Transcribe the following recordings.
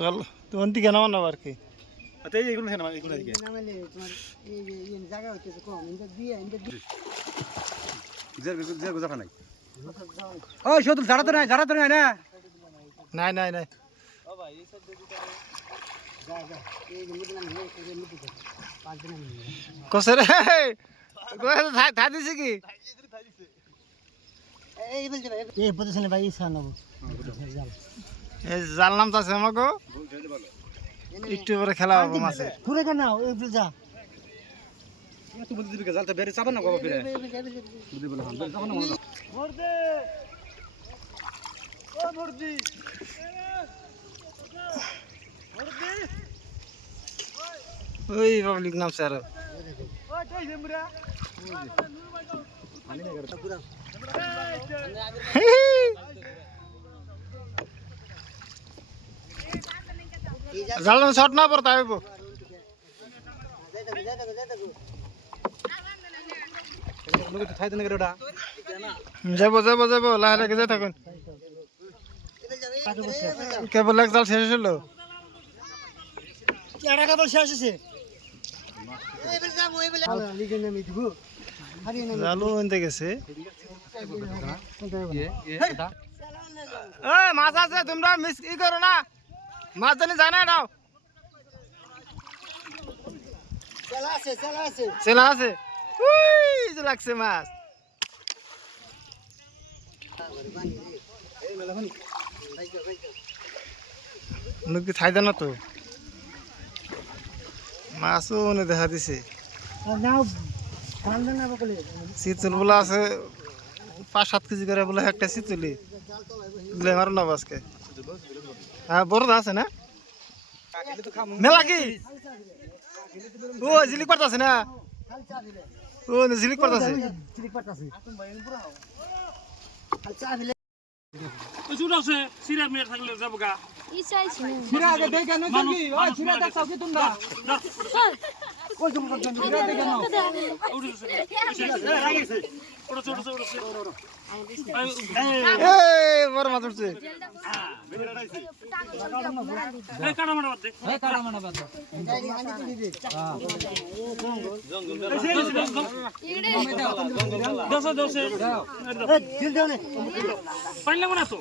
জাল তোমার দিকে নামান না আর কি আচ্ছা এইগুলো হেনা এইগুলো দিকে নামালে তোমার এই জায়গা হচ্ছে কম ইন্দা দিয়ে জের গোজা নাই ওই শুধু জাড়া তো নাই না নাই নাই নাই ও ভাই এই সব দিকে যা যা এই মুদনা এই মুদনা 5 দিন কসে রে কই থাই দিছে কি এই বলতে ভাই এই পজিশনে ভাই ইসা নব এই জাল নাম আছে আমাগো একটু পরে খেলা হবে মাছের ঘুরে কেন এই যা তুই বলতে দিবি জাল তো বেরে চাবা না বাবা ফিরে বুঝি বলে হ্যাঁ চাবা না ভর দে ও ভরদি ওই পাবলিক নাম স্যার ওই কই জেমরা পানি না করে পুরা জাল শট না পড়তা হইব লোকে তো থাই দেন করে ওটা যাবো যাবো যাবো লাহে লাহে যাই থাকুন কেবল এক জাল শেষ হলো কেডা কেবল শেষ হইছে এই বল যাবো এই বলে লিখে নেমি দিব হারিয়ে নেমি জালু এনতে গেছে এটা এই মাছ আছে তোমরা মিস ই করো না মাছ জানি জানা দাও চলা আছে চেলা আছে উই যে লাগছে মাছ নুকি থাই দেন তো মাছও উনি দেখা দিছে নাও কান্দন না বকলে চিতল বলে আছে 5-7 কেজি করে বলে একটা চিতলি বলে মারো না আজকে হ্যাঁ বড় আছে না মেলা কি ও জিলিক পারতাছে না ও জিলিক পারতাছে চিলিক পাটাছে আচ্ছা আবিলে চুট আছে সিরা মেয়ে থাকলে যাবো গা সিরা আগে দেই কেন থাকি ওই সিরা দেখছাও কি তোমরা কই তুমি করছ সিরা দেই কেন এই বড় মাছ উঠছে ডাইরি আনি তো দিবে দিল দাও নে পানি লাগবে না তো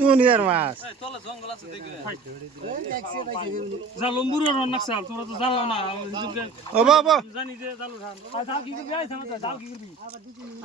দুনিয়ার মাছ দেখছে ভাই জাল লম্বুর রান্না চাল তোমরা তো জাল না ও বাবা জানি যে জাল জাল কি করবি জাল কি করবি